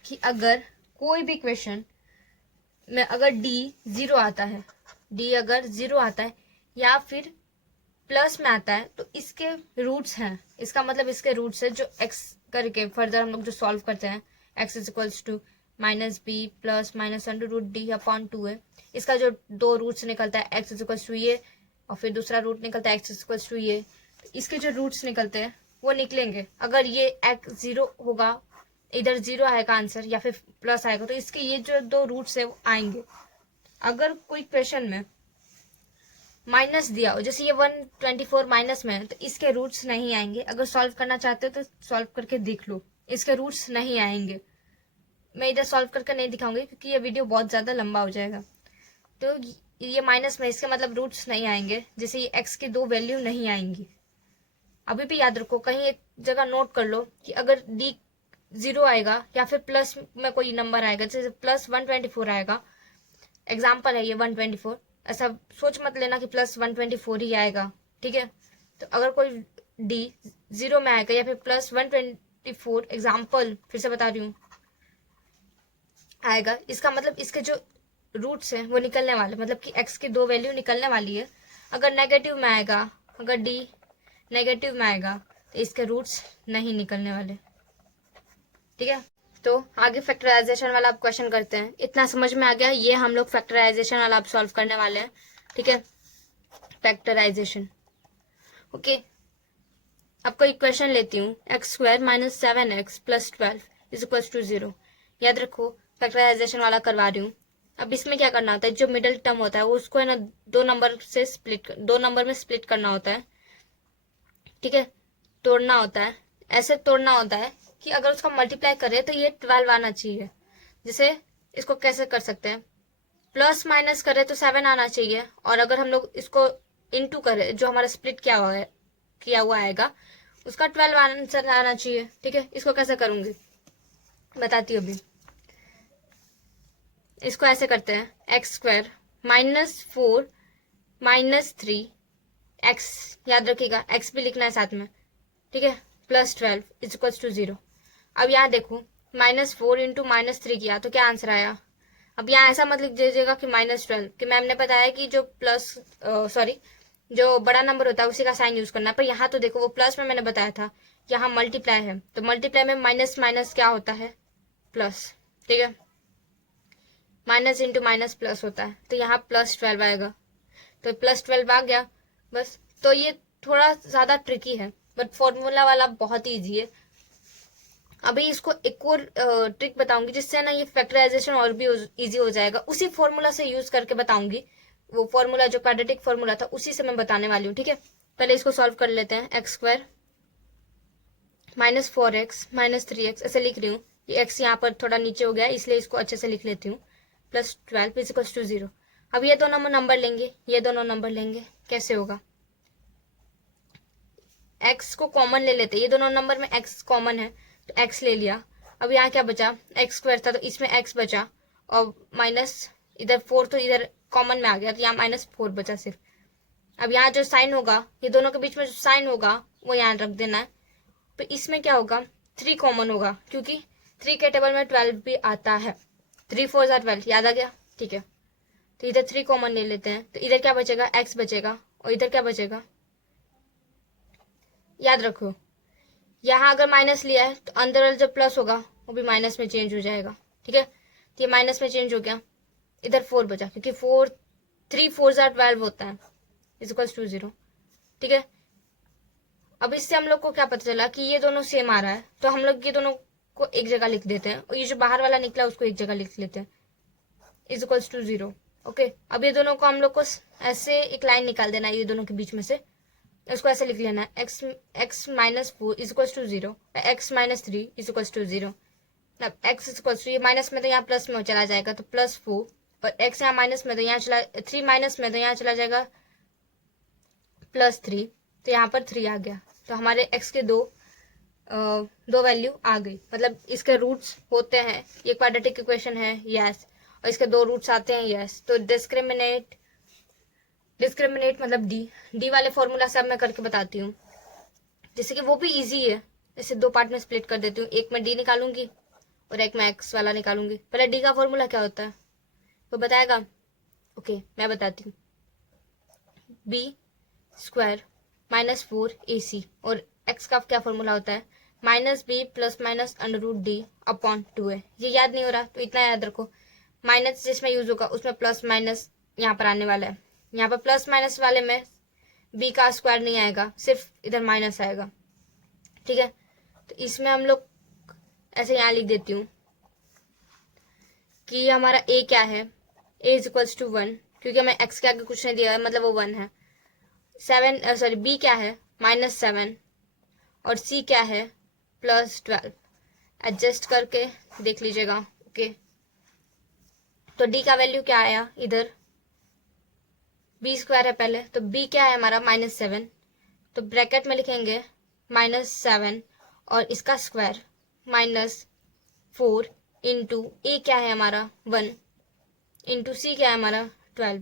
कि अगर कोई भी क्वेश्चन में अगर डी 0 आता है, डी अगर 0 आता है या फिर प्लस में आता है, तो इसके रूट्स हैं, इसका मतलब इसके रूट्स है, जो एक्स करके फर्दर हम लोग जो सॉल्व करते हैं, x is equals to minus B plus minus under root D upon 2 है। इसका जो 2 रूट्स निकलता है, एक्स इज इक्वल्स टू ये, और फिर दूसरा रूट निकलता है एक्स इज इक्वल्स टू ये, इसके जो रूट्स निकलते हैं वो निकलेंगे। अगर ये x 0 होगा, इधर 0 आएगा आंसर या फिर प्लस आएगा, तो इसके ये जो दो रूट्स है वो आएंगे। अगर कोई क्वेश्चन में माइनस दिया हो, जैसे ये 124 माइनस में है, तो इसके रूट्स नहीं आएंगे। अगर सॉल्व करना चाहते हो तो सॉल्व करके देख लो, इसके रूट्स नहीं आएंगे। मैं इधर सॉल्व करके नहीं दिखाऊंगी क्योंकि ये वीडियो बहुत ज्यादा लंबा हो जाएगा। तो ये माइनस में, इसके मतलब रूट्स नहीं आएंगे, जैसे ये x की दो वैल्यू नहीं आएंगी। अभी भी याद रखो, कहीं एक जगह नोट कर लो कि अगर d 0 आएगा या फिर प्लस में कोई नंबर आएगा, जैसे प्लस 124 आएगा, एग्जाम्पल है ये 124, ऐसा सोच मत लेना कि प्लस 124 ही आएगा, ठीक है। तो अगर कोई d 0 में आएगा या फिर प्लस 124, एग्जाम्पल फिर से बता रही हूँ, आएगा, इसका मतलब इसके जो रूट्स हैं वो निकलने वाले, मतलब कि x की दो वैल्यू निकलने वाली है। अगर नेगेटिव में आएगा, अगर d नेगेटिव में आएगा, तो इसके रूट्स नहीं निकलने वाले, ठीक है। तो आगे फैक्टराइजेशन वाला आप क्वेश्चन करते हैं। इतना समझ में आ गया, ये हम लोग फैक्टराइजेशन वाला आप सॉल्व करने वाले हैं, ठीक है। Factorisation, okay. आपको एक क्वेश्चन लेती हूँ, x² - 7x + 12 = 0। याद रखो, फैक्टराइजेशन वाला करवा रही हूँ। अब इसमें क्या करना होता है, जो मिडिल टर्म होता है वो उसको है ना दो नंबर में स्प्लिट करना होता है, ठीक है। तोड़ना होता है, ऐसे तोड़ना होता है कि अगर उसका मल्टीप्लाई करे तो ये 12 आना चाहिए। जैसे इसको कैसे कर सकते हैं, प्लस माइनस करे तो 7 आना चाहिए, और अगर हम लोग इसको इनटू करें, जो हमारा स्प्लिट किया हुआ आएगा, उसका 12 आंसर आना चाहिए, ठीक है। इसको कैसे करूंगी बताती हूँ अभी। इसको ऐसे करते हैं, x² - 4 - 3 x, याद रखिएगा x भी लिखना है साथ में, ठीक है, +12 = 0। अब यहाँ देखो, -4 × -3 किया तो क्या आंसर आया। अब यहाँ ऐसा मत लिख दीजिएगा कि -12, कि मैम ने बताया कि जो जो बड़ा नंबर होता है उसी का साइन यूज करना है, पर यहाँ तो देखो वो प्लस में मैंने बताया था, यहाँ मल्टीप्लाई है, तो मल्टीप्लाई में माइनस माइनस क्या होता है, प्लस, ठीक है। माइनस इंटू माइनस प्लस होता है, तो यहाँ +12 आएगा, तो +12 आ गया बस। तो ये थोड़ा ज्यादा ट्रिकी है, बट फॉर्मूला वाला बहुत ईजी है। अभी इसको एक और ट्रिक बताऊंगी, जिससे ना ये फैक्टराइजेशन और भी इजी हो जाएगा। उसी फॉर्मूला से यूज करके बताऊंगी, वो फॉर्मूला जो क्वाड्रेटिक फॉर्मूला था उसी से मैं बताने वाली हूँ, ठीक है। पहले इसको सॉल्व कर लेते हैं। x² - 4x - 3x, ऐसे लिख रही हूँ, ये x यहाँ पर थोड़ा नीचे हो गया इसलिए इसको अच्छे से लिख लेती हूँ, +12 = 0। अब ये दोनों नंबर लेंगे, ये दोनों नंबर लेंगे, कैसे होगा, x को कॉमन ले लेते, ये दोनों नंबर में x कॉमन है तो x ले लिया। अब यहाँ क्या बचा, x² था तो इसमें x बचा, और माइनस इधर 4 तो इधर कॉमन में आ गया, तो यहाँ -4 बचा सिर्फ। अब यहाँ जो साइन होगा, ये दोनों के बीच में जो साइन होगा वो यहाँ रख देना है। तो इसमें क्या होगा, 3 कॉमन होगा, क्योंकि 3 के टेबल में 12 भी आता है, 3 4 12, याद आ गया, ठीक है। तो इधर 3 कॉमन ले लेते हैं, तो इधर क्या बचेगा, x बचेगा, और इधर क्या बचेगा, याद रखो यहाँ अगर माइनस लिया है तो अंदर जो प्लस होगा वो भी माइनस में चेंज हो जाएगा, ठीक है। तो ये माइनस में चेंज हो गया, इधर 4 बचा, क्योंकि 3 4 12 होता है, = 0, ठीक है। अब इससे हम लोग को क्या पता चला कि ये दोनों सेम आ रहा है, तो हम लोग ये दोनों को एक जगह लिख देते हैं, और ये जो बाहर वाला निकला उसको एक जगह लिख लेते हैं, = 0, ओके। अब ये दोनों को हम लोग को ऐसे एक लाइन निकाल देना है, ये दोनों के बीच में से इसको ऐसे लिख लेना है, x - 4 = 0, x - 3 = 0। अब x ये माइनस में तो यहाँ प्लस में चला जाएगा, तो +4, और x यहाँ माइनस में तो यहाँ 3 माइनस में तो यहाँ चला जाएगा +3, तो यहाँ पर 3 आ गया। तो हमारे x के दो वैल्यू आ गई, मतलब इसके रूट्स होते हैं, ये क्वाड्रेटिक इक्वेशन है, यस, और इसके 2 रूट्स आते हैं, यस। तो डिस्क्रिमिनेट मतलब डी वाले फॉर्मूला से अब मैं करके बताती हूँ, जैसे कि वो भी इजी है। जैसे 2 पार्ट में स्प्लिट कर देती हूँ, एक में डी निकालूंगी और एक में एक्स वाला निकालूंगी। पहले डी का फॉर्मूला क्या होता है वो बताएगा, ओके मैं बताती हूँ, b² - 4ac, और x का क्या फॉर्मूला होता है, -b ± √d/2a। ये याद नहीं हो रहा तो इतना याद रखो, माइनस जिसमें यूज होगा उसमें प्लस माइनस यहाँ पर आने वाला है, यहाँ पर प्लस माइनस वाले में बी का स्क्वायर नहीं आएगा, सिर्फ इधर माइनस आएगा, ठीक है। तो इसमें हम लोग ऐसे यहाँ लिख देती हूँ कि हमारा ए क्या है, ए इज इक्वल्स टू 1, क्योंकि हमें एक्स के आगे कुछ नहीं दिया है, मतलब वो 1 है। 7 सॉरी बी क्या है -7 और सी क्या है +12। एडजस्ट करके देख लीजिएगा, ओके। तो डी का वैल्यू क्या आया, इधर बी स्क्वायर है पहले, तो बी क्या है हमारा -7, तो ब्रैकेट में लिखेंगे -7 और इसका स्क्वायर -4 इंटू ए क्या है हमारा 1 इंटू सी क्या है हमारा 12।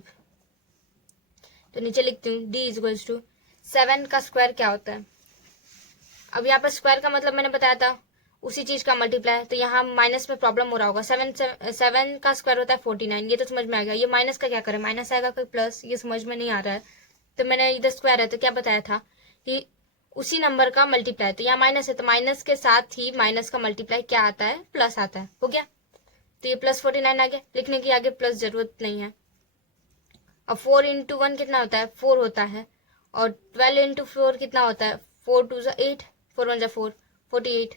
तो नीचे लिखती हूँ d इज इक्वल्स टू 7 का स्क्वायर क्या होता है। अब यहाँ पर स्क्वायर का मतलब मैंने बताया था उसी चीज का मल्टीप्लाई, तो यहाँ माइनस में प्रॉब्लम हो रहा होगा। 7 का स्क्वायर होता है 49, ये तो समझ में आ गया। ये माइनस का क्या करें, माइनस आएगा कोई प्लस, ये समझ में नहीं आ रहा है। तो मैंने इधर स्क्वायर है तो क्या बताया था कि उसी नंबर का मल्टीप्लाई, तो यहाँ माइनस है तो माइनस के साथ ही माइनस का मल्टीप्लाई क्या आता है, प्लस आता है। हो गया, तो ये +49 आ गया, लिखने की आगे प्लस जरूरत नहीं है। अब 4 इंटू 1 कितना होता है, 4 होता है, और 12 इंटू 4 कितना होता है, 4 2 8, 4 1 4, 48।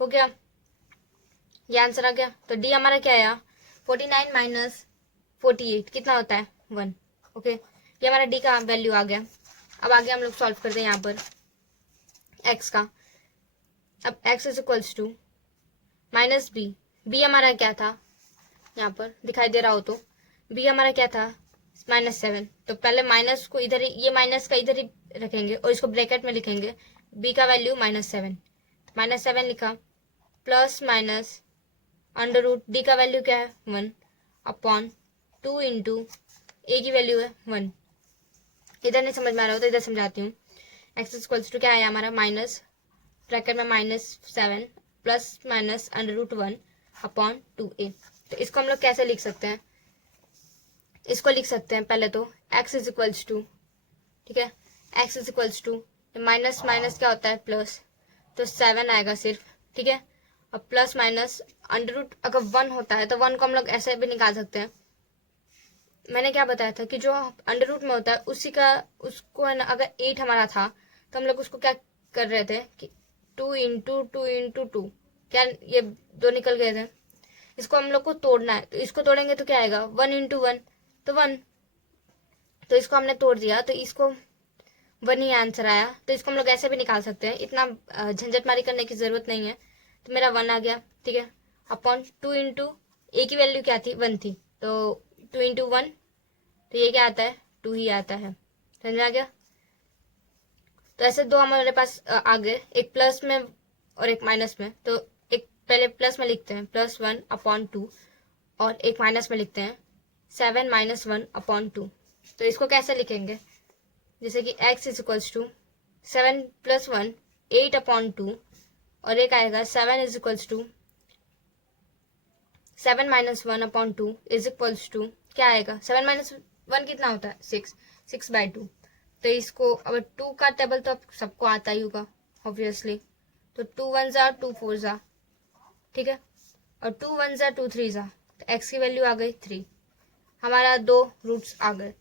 हो गया, ये आंसर आ गया। तो डी हमारा क्या आया, 49 माइनस 48 कितना होता है 1, ओके। ये हमारा डी का वैल्यू आ गया। अब आगे हम लोग सॉल्व करते हैं यहाँ पर एक्स का। अब x is equals to minus B, B हमारा क्या था, यहाँ पर दिखाई दे रहा हो तो बी हमारा क्या था -7, तो पहले माइनस को इधर ही, ये माइनस का इधर ही रखेंगे और इसको ब्रैकेट में लिखेंगे बी का वैल्यू -7, -7 लिखा, plus minus under root D का वैल्यू क्या है 1 अपॉन 2 इंटू ए की वैल्यू है 1। इधर नहीं समझ में आ रहा हो तो इधर समझाती हूँ। एक्स इक्वल्स टू क्या है हमारा, माइनस ब्रैकेट में -7 plus minus under root 1 upon 2a। तो इसको हम लोग कैसे लिख सकते हैं, इसको लिख सकते हैं पहले तो x इज इक्वल्स टू, ठीक है, x is equals to minus minus क्या होता है प्लस, तो 7 आएगा सिर्फ, ठीक है। और प्लस माइनस अंडर रूट अगर 1 होता है तो 1 को हम लोग ऐसे भी निकाल सकते हैं। मैंने क्या बताया था कि जो अंडर रूट में होता है उसी का, उसको है ना, अगर 8 हमारा था तो हम लोग उसको क्या कर रहे थे कि 2 इंटू 2 इंटू 2, क्या ये 2 निकल गए थे, इसको हम लोग को तोड़ना है। तो इसको तोड़ेंगे तो क्या आएगा 1 इंटू 1 तो 1, तो इसको हमने तोड़ दिया तो इसको 1 ही आंसर आया। तो इसको हम लोग ऐसे भी निकाल सकते हैं, इतना झंझटमारी करने की जरूरत नहीं है। तो मेरा 1 आ गया, ठीक है, अपॉन 2 इंटू ए की वैल्यू क्या थी 1 थी, तो 2 इंटू 1, तो ये क्या आता है 2 ही आता है, समझ में आ गया। तो ऐसे दो हमारे पास आ गए, एक प्लस में और एक माइनस में। तो एक पहले प्लस में लिखते हैं +1 अपॉन 2 और एक माइनस में लिखते हैं 7 - 1 अपॉन 2। तो इसको कैसे लिखेंगे, जैसे कि x is equals to 7 + 1 8 upon 2 और एक आएगा 7 इज इक्वल्स टू 7 - 1 अपॉन 2 इज इक्वल्स टू क्या आएगा, 7 - 1 कितना होता है 6/2। तो इसको अब 2 का टेबल तो अब सबको आता ही होगा ऑब्वियसली, तो 2 1 ज़ा 2 4 ज़ा, ठीक है, और 2 1 ज़ा 2 3 ज़ा, तो x की वैल्यू आ गई 3, हमारा 2 रूट्स आ गए।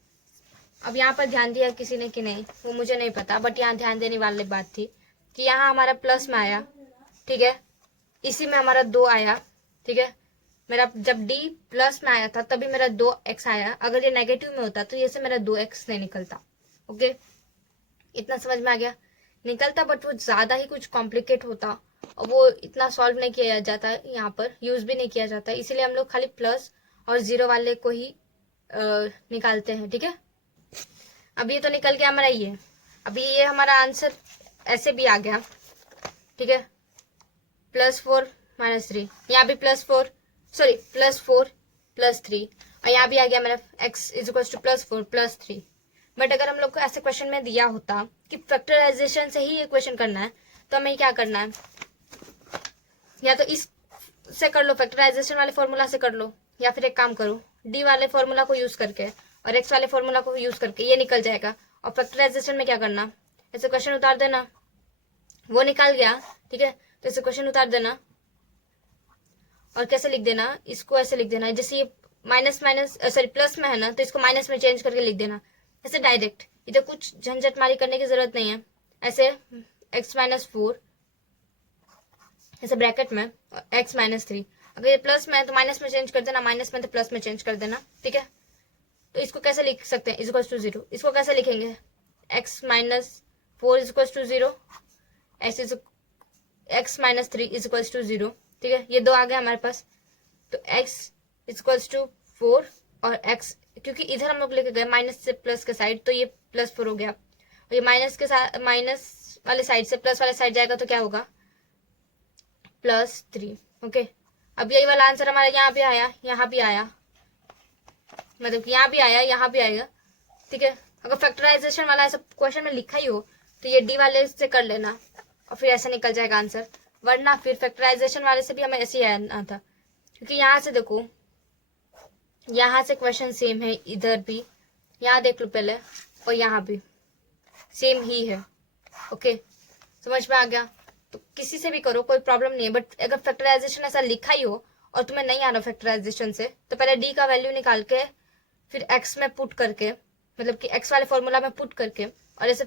अब यहाँ पर ध्यान दिया किसी ने कि नहीं वो मुझे नहीं पता, बट यहाँ ध्यान देने वाली बात थी कि यहाँ हमारा प्लस में आया, ठीक है, इसी में हमारा 2 आया, ठीक है। मेरा जब d प्लस में आया था तभी मेरा 2x आया, अगर ये नेगेटिव में होता तो ये से मेरा 2x नहीं निकलता, ओके। इतना समझ में आ गया, निकलता बट वो ज्यादा ही कुछ कॉम्प्लिकेट होता और वो इतना सॉल्व नहीं किया जाता, यहाँ पर यूज भी नहीं किया जाता, इसीलिए हम लोग खाली प्लस और 0 वाले को ही निकालते हैं, ठीक है। अब ये तो निकल गया हमारा ये, अभी ये हमारा आंसर ऐसे भी आ गया, ठीक है, +4 - 3, यहाँ भी +4 + 3 और यहाँ भी आ गया मेरा x is equal to +4 + 3। But अगर हम लोग को ऐसे क्वेश्चन में दिया होता कि फैक्टराइजेशन से ही ये क्वेश्चन करना है तो हमें क्या करना है, या तो इस से कर लो, फैक्टराइजेशन वाले फॉर्मूला से कर लो, या फिर एक काम करो डी वाले फॉर्मूला को यूज करके और एक्स वाले फॉर्मूला को यूज करके ये निकल जाएगा। और फैक्टराइजेशन में क्या करना, ऐसे क्वेश्चन उतार देना, वो निकाल गया, ठीक है, तो ऐसे क्वेश्चन उतार देना और कैसे लिख देना, इसको ऐसे लिख देना, जैसे ये प्लस में है ना तो इसको माइनस में चेंज करके लिख देना, ऐसे डायरेक्ट इधर कुछ झंझट मारी करने की जरूरत नहीं है। ऐसे x-4 ऐसे ब्रैकेट में x-3, अगर ये प्लस में है तो माइनस में चेंज कर देना, माइनस में तो प्लस में चेंज कर देना, ठीक है। तो इसको कैसे लिख सकते हैं, इज इक्वल टू 0, इसको कैसे लिखेंगे, x-4 is equal to 0, x-3 is equal to 0, ठीक है। ये दो आ गए हमारे पास। तो x इज इक्वल टू 4 और x, क्योंकि इधर हम लोग लेके गए माइनस से प्लस के साइड, तो ये +4 हो गया। और ये माइनस के साथ, माइनस वाले साइड से प्लस वाले साइड जाएगा तो क्या होगा, +3, ओके। अब यही वाला आंसर हमारा यहाँ भी आया, यहाँ भी आया, मतलब यहाँ भी आया, यहाँ भी आएगा, ठीक है। अगर फैक्टराइजेशन वाला ऐसा क्वेश्चन में लिखा ही हो तो ये डी वाले से कर लेना और फिर ऐसा निकल जाएगा आंसर, वरना फिर फैक्टराइजेशन वाले से भी हमें ऐसे ही आना था। क्योंकि यहाँ से देखो, यहाँ से क्वेश्चन सेम है, इधर भी, यहाँ देख लो पहले, और यहाँ भी सेम ही है, ओके, समझ में आ गया। तो किसी से भी करो, कोई प्रॉब्लम नहीं है, बट अगर फैक्टराइजेशन ऐसा लिखा ही हो और तुम्हें नहीं आ रहा फैक्टराइजेशन से, तो पहले डी का वैल्यू निकाल के फिर एक्स में पुट करके, मतलब कि एक्स वाले फॉर्मूला में पुट करके, और ऐसे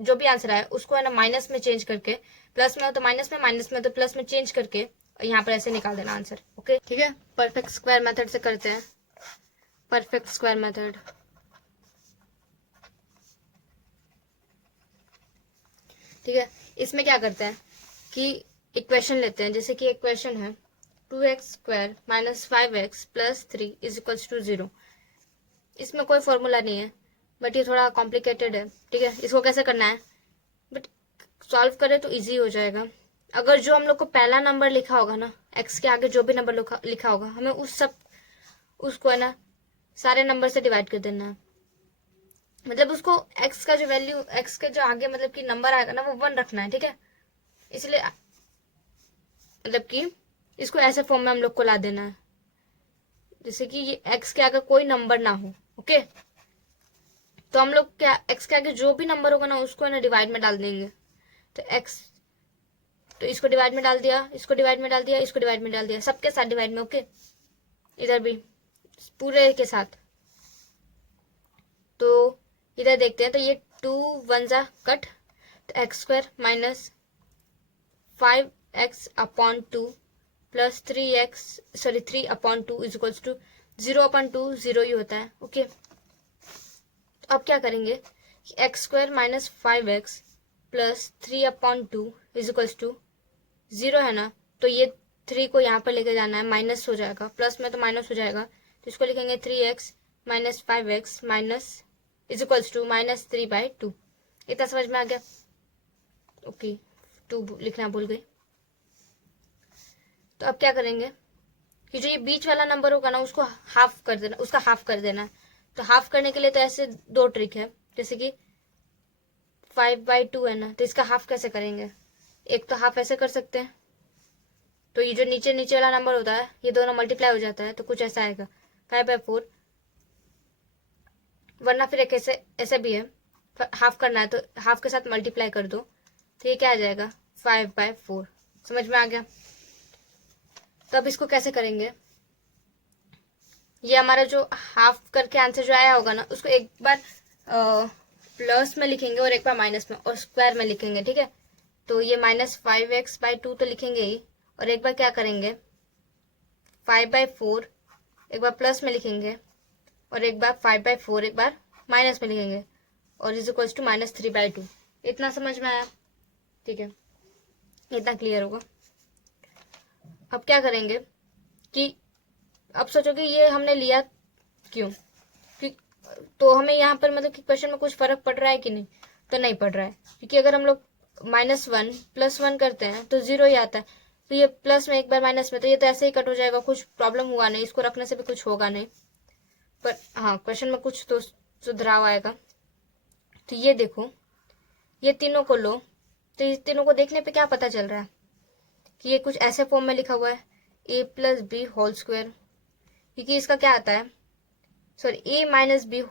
जो भी आंसर आए उसको है ना माइनस में चेंज करके, प्लस में हो तो माइनस में, माइनस में तो प्लस में चेंज करके, और यहाँ पर ऐसे निकाल देना आंसर, ओके, ठीक है। परफेक्ट स्क्वायर मेथड से करते हैं, परफेक्ट स्क्वायर मेथड। ठीक है, इसमें क्या करते हैं कि इक्वेशन लेते हैं, जैसे कि एक क्वेश्चन है 2x² - 5x + 3 = 0। इसमें कोई फॉर्मूला नहीं है, बट ये थोड़ा कॉम्प्लिकेटेड है, ठीक है। इसको कैसे करना है, बट सॉल्व करें तो इजी हो जाएगा। अगर जो हम लोग को पहला नंबर लिखा होगा ना, x के आगे जो भी नंबर लिखा होगा, हमें उसको है ना सारे नंबर से डिवाइड कर देना है। मतलब उसको x का जो वैल्यू, x के जो आगे मतलब कि नंबर आएगा ना, वो 1 रखना है, ठीक है। इसलिए मतलब कि इसको ऐसे फॉर्म में हम लोग को ला देना है, जैसे कि ये x के आगे कोई नंबर ना हो, ओके। तो हम लोग क्या, x के आगे जो भी नंबर होगा ना, उसको है ना डिवाइड में डाल देंगे। तो x, तो इसको डिवाइड में डाल दिया, इसको डिवाइड में डाल दिया, इसको डिवाइड में डाल दिया, सबके साथ डिवाइड में, ओके। इधर भी पूरे के साथ। तो इधर देखते हैं, तो ये 2 1 जा कट, तो x² - 5x/2 + 3/2 = 0/2, 0 ही होता है, ओके। तो अब क्या करेंगे कि x² - 5x + 3/2 = 0 है ना, तो ये 3 को यहाँ पर लेके जाना है, माइनस हो जाएगा, प्लस में तो माइनस हो जाएगा, तो इसको लिखेंगे 3x - 5x = -3/2। इतना समझ में आ गया, ओके। 2 लिखना भूल गई। तो अब क्या करेंगे कि जो ये बीच वाला नंबर होगा ना, उसको हाफ कर देना, उसका हाफ कर देना है। तो हाफ करने के लिए तो ऐसे 2 ट्रिक है, जैसे कि 5/2 है ना, तो इसका हाफ कैसे करेंगे, एक तो हाफ ऐसे कर सकते हैं, तो ये जो नीचे नीचे वाला नंबर होता है, ये दोनों मल्टीप्लाई हो जाता है, तो कुछ ऐसा आएगा 5/4, वरना फिर एक ऐसे भी है, हाफ करना है तो हाफ के साथ मल्टीप्लाई कर दो, तो ये क्या आ जाएगा 5/4। समझ में आ गया। तो अब इसको कैसे करेंगे, ये हमारा जो हाफ करके आंसर जो आया होगा ना, उसको एक बार प्लस में लिखेंगे और एक बार माइनस में, और स्क्वायर में लिखेंगे, ठीक है। तो ये -5x/2 तो लिखेंगे ही, और एक बार क्या करेंगे 5/4 एक बार प्लस में लिखेंगे, और एक बार 5/4 एक बार माइनस में लिखेंगे, और = -3/2। इतना समझ में आया, ठीक है, इतना क्लियर होगा। अब क्या करेंगे कि अब सोचोगे ये हमने लिया क्यों, तो हमें यहाँ पर मतलब कि क्वेश्चन में कुछ फर्क पड़ रहा है कि नहीं, तो नहीं पड़ रहा है, क्योंकि अगर हम लोग -1 + 1 करते हैं तो 0 ही आता है, तो ये प्लस में एक बार माइनस में, तो ये तो ऐसे ही कट हो जाएगा, कुछ प्रॉब्लम हुआ नहीं, इसको रखने से भी कुछ होगा नहीं, पर हाँ क्वेश्चन में कुछ तो सुधराव आएगा। तो ये देखो, ये तीनों को लो, तो ये तीनों को देखने पे क्या पता चल रहा है कि ये कुछ ऐसे फॉर्म में लिखा हुआ है a + b², क्योंकि इसका क्या आता है, सॉरी a - b²,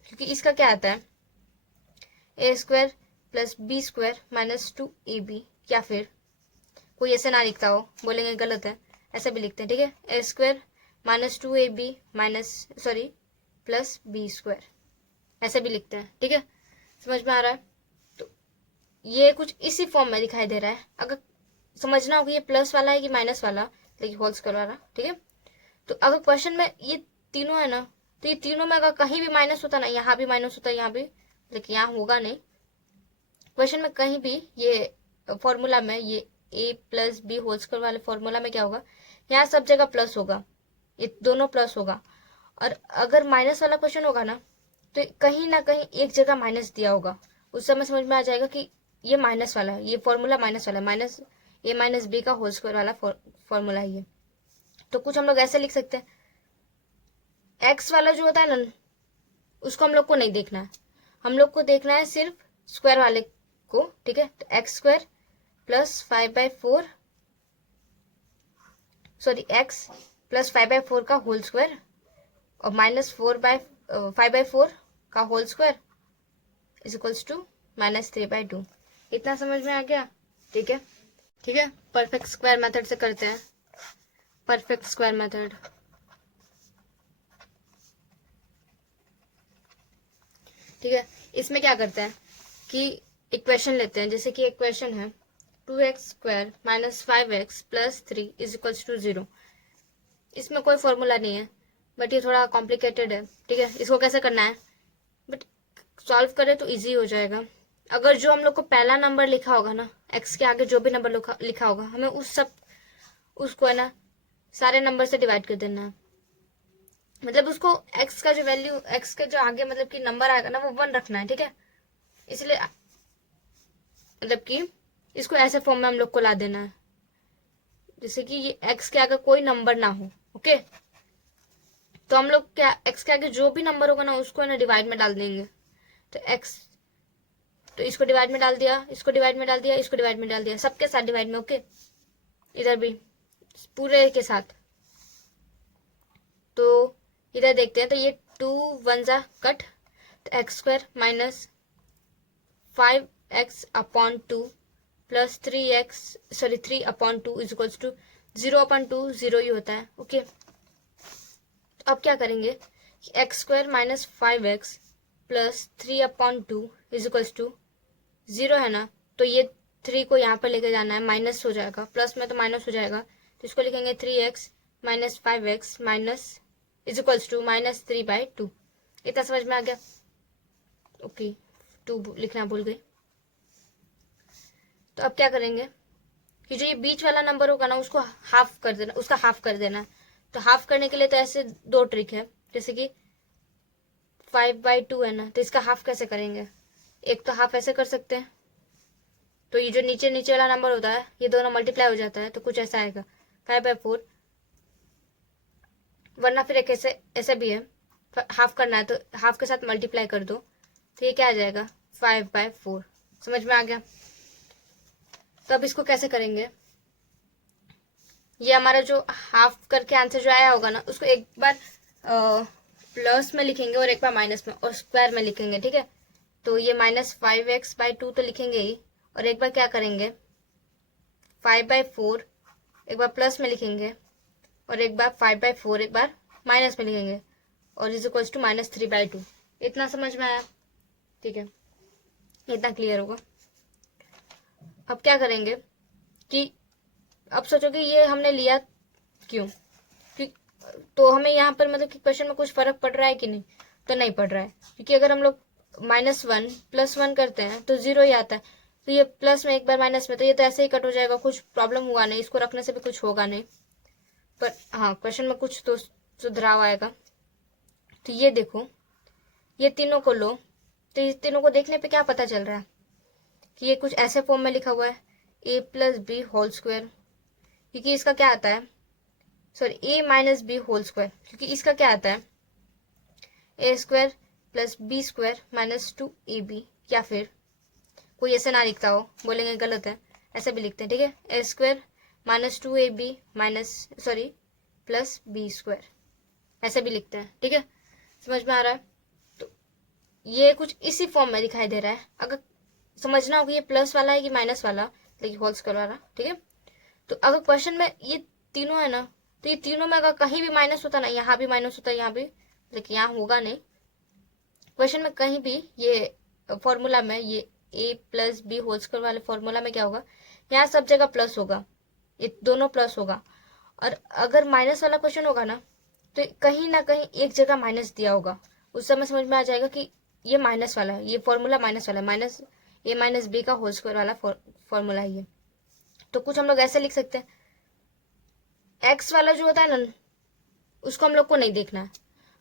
क्योंकि इसका क्या आता है a² + b² - 2ab, या फिर कोई ऐसे ना लिखता हो, बोलेंगे गलत है, ऐसे भी लिखते हैं, ठीक है, a² - 2ab - +b², ऐसे भी लिखते हैं, ठीक है। समझ में आ रहा है? तो ये कुछ इसी फॉर्म में दिखाई दे रहा है। अगर समझना हो कि ये प्लस वाला है कि माइनस वाला, लेकिन होल स्क्वायर वाला, ठीक है। तो अगर क्वेश्चन में ये तीनों है ना, तो ये तीनों में अगर कहीं भी माइनस होता ना, यहाँ भी माइनस होता, यहाँ भी, लेकिन यहाँ होगा नहीं। क्वेश्चन में कहीं भी ये फॉर्मूला में, ये a plus B whole square वाले फॉर्मूला में क्या होगा, यहाँ सब जगह प्लस होगा, ये दोनों प्लस होगा। और अगर माइनस वाला क्वेश्चन होगा ना, तो कहीं ना कहीं एक जगह माइनस दिया होगा, उस समय समझ में आ जाएगा कि ये माइनस वाला है, ये फॉर्मूला माइनस वाला है, माइनस a माइनस बी का होल स्क्वायर वाला फॉर्मूला है ये। तो कुछ हम लोग ऐसे लिख सकते हैं, एक्स वाला जो होता है ना, उसको हम लोग को नहीं देखना है, हम लोग को देखना है सिर्फ स्क्वायर वाले को, ठीक है। तो x square plus 5/4, sorry x plus 5/4 का होल स्क्वायर और माइनस 5/4 का whole square is equals to minus 3/2। इतना समझ में आ गया? ठीक है, ठीक है। परफेक्ट स्क्वायर मेथड से करते हैं, परफेक्ट स्क्वायर मेथड। ठीक है, इसमें क्या करते हैं कि इक्वेशन लेते हैं, जैसे कि इक्वेशन है 2x² minus 5x plus 3 is equals to 0। इसमें कोई फॉर्मूला नहीं है, बट ये थोड़ा कॉम्प्लिकेटेड है, ठीक है। इसको कैसे करना है, बट सॉल्व करें तो इजी हो जाएगा। अगर जो हम लोग को पहला नंबर लिखा होगा ना, x के आगे जो भी नंबर लिखा होगा, हमें उसको है ना सारे नंबर से डिवाइड कर देना है। मतलब उसको x का जो वैल्यू, x के जो आगे मतलब कि नंबर आएगा ना, वो 1 रखना है, ठीक है। इसलिए मतलब कि इसको ऐसे फॉर्म में हम लोग को ला देना है, जैसे कि ये x के आगे कोई नंबर ना हो, ओके। तो हम लोग क्या, x के आगे जो भी नंबर होगा ना, उसको है ना डिवाइड में डाल देंगे। तो x, तो इसको डिवाइड में डाल दिया, इसको डिवाइड में डाल दिया, इसको डिवाइड में डाल दिया, सबके साथ डिवाइड में, ओके। इधर भी पूरे के साथ। तो इधर देखते हैं, तो ये 2 1 जा कट, तो x² minus 5x/2 plus 3/2 is equals to 0/2, 0 ही होता है, ओके। तो अब क्या करेंगे कि x² minus 5x plus 3/2 is equals to 0 है ना, तो ये 3 को यहाँ पर लेके जाना है, माइनस हो जाएगा, प्लस में तो माइनस हो जाएगा, तो इसको लिखेंगे 3x minus 5x minus is equals to minus 3/2। इतना समझ में आ गया? ओके, 2 लिखना भूल गई। तो अब क्या करेंगे कि जो ये बीच वाला नंबर होगा ना, उसको हाफ कर देना, उसका हाफ कर देना है। तो हाफ करने के लिए तो ऐसे 2 ट्रिक है, जैसे कि 5/2 है ना, तो इसका हाफ कैसे करेंगे, एक तो हाफ ऐसे कर सकते हैं, तो ये जो नीचे नीचे वाला नंबर होता है, ये दोनों मल्टीप्लाई हो जाता है, तो कुछ ऐसा आएगा 5/4, वरना फिर एक ऐसे भी है, हाफ करना है तो हाफ के साथ मल्टीप्लाई कर दो, तो ये क्या आ जाएगा 5/4। समझ में आ गया? तो अब इसको कैसे करेंगे, ये हमारा जो हाफ करके आंसर जो आया होगा ना, उसको एक बार प्लस में लिखेंगे और एक बार माइनस में और स्क्वायर में लिखेंगे, ठीक है। तो ये -5x/2 तो लिखेंगे ही, और एक बार क्या करेंगे 5/4 एक बार प्लस में लिखेंगे और एक बार 5/4 एक बार माइनस में लिखेंगे, और इज इक्वल्स टू -3/2। इतना समझ में आया? ठीक है, इतना क्लियर होगा। अब क्या करेंगे कि अब सोचोगे ये हमने लिया क्यों, तो हमें यहाँ पर मतलब कि क्वेश्चन में कुछ फर्क पड़ रहा है कि नहीं, तो नहीं पड़ रहा है, क्योंकि अगर हम लोग -1 +1 करते हैं तो 0 ही आता है, तो ये प्लस में एक बार माइनस में, तो ये तो ऐसे ही कट हो जाएगा, कुछ प्रॉब्लम हुआ नहीं, इसको रखने से भी कुछ होगा नहीं। पर हाँ, क्वेश्चन में कुछ तो सुधराव आएगा। तो ये देखो, ये तीनों को लो, तो ये तीनों को देखने पे क्या पता चल रहा है कि ये कुछ ऐसे फॉर्म में लिखा हुआ है a + b होल स्क्वायर, क्योंकि इसका क्या आता है, sorry a - b whole square, क्योंकि इसका क्या आता है a² + b² - 2ab, या फिर कोई ऐसे ना लिखता हो, बोलेंगे गलत है, ऐसे भी लिखते हैं, ठीक है। a² - 2ab प्लस b², ऐसे भी लिखते हैं, ठीक है। समझ में आ रहा है? तो ये कुछ इसी फॉर्म में दिखाई दे रहा है। अगर समझना हो कि ये प्लस वाला है कि माइनस वाला, लेकिन होल स्क्वायर वाला, ठीक है। तो अगर क्वेश्चन में ये तीनों है ना, तो ये तीनों में अगर कहीं भी माइनस होता ना, यहाँ भी माइनस होता है, यहाँ भी, लेकिन यहाँ होगा नहीं। क्वेश्चन में कहीं भी ये फॉर्मूला में, ये a plus B whole square वाले फॉर्मूला में क्या होगा, यहाँ सब जगह प्लस होगा, ये दोनों प्लस होगा। और अगर माइनस वाला क्वेश्चन होगा ना, तो कहीं ना कहीं एक जगह माइनस दिया होगा, उस समय समझ में आ जाएगा कि ये माइनस वाला है, ये फॉर्मूला माइनस वाला है, माइनस ए माइनस बी का होल स्क्वायर वाला फॉर्मूला है ये। तो कुछ हम लोग ऐसे लिख सकते हैं, एक्स वाला जो होता है ना, उसको हम लोग को नहीं देखना है,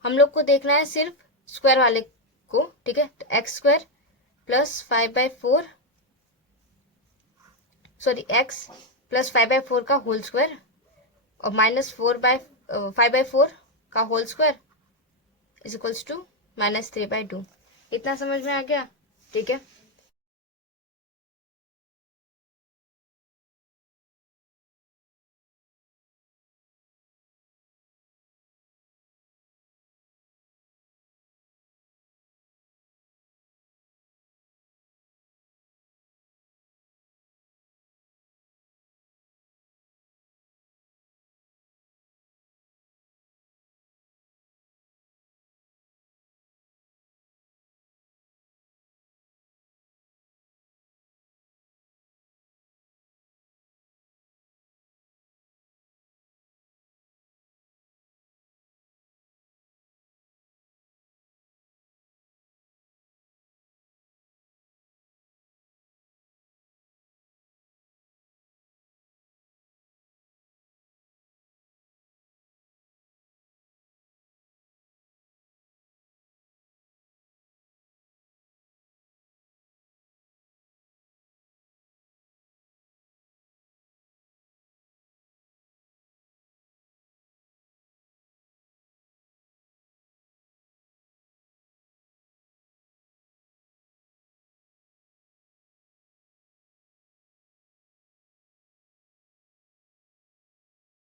हम लोग को देखना है सिर्फ स्क्वायर वाले को, ठीक है। तो x square plus 5/4, sorry x plus 5/4 का होल स्क्वायर और माइनस 5/4 का whole square is equals to -3/2। इतना समझ में आ गया, ठीक है।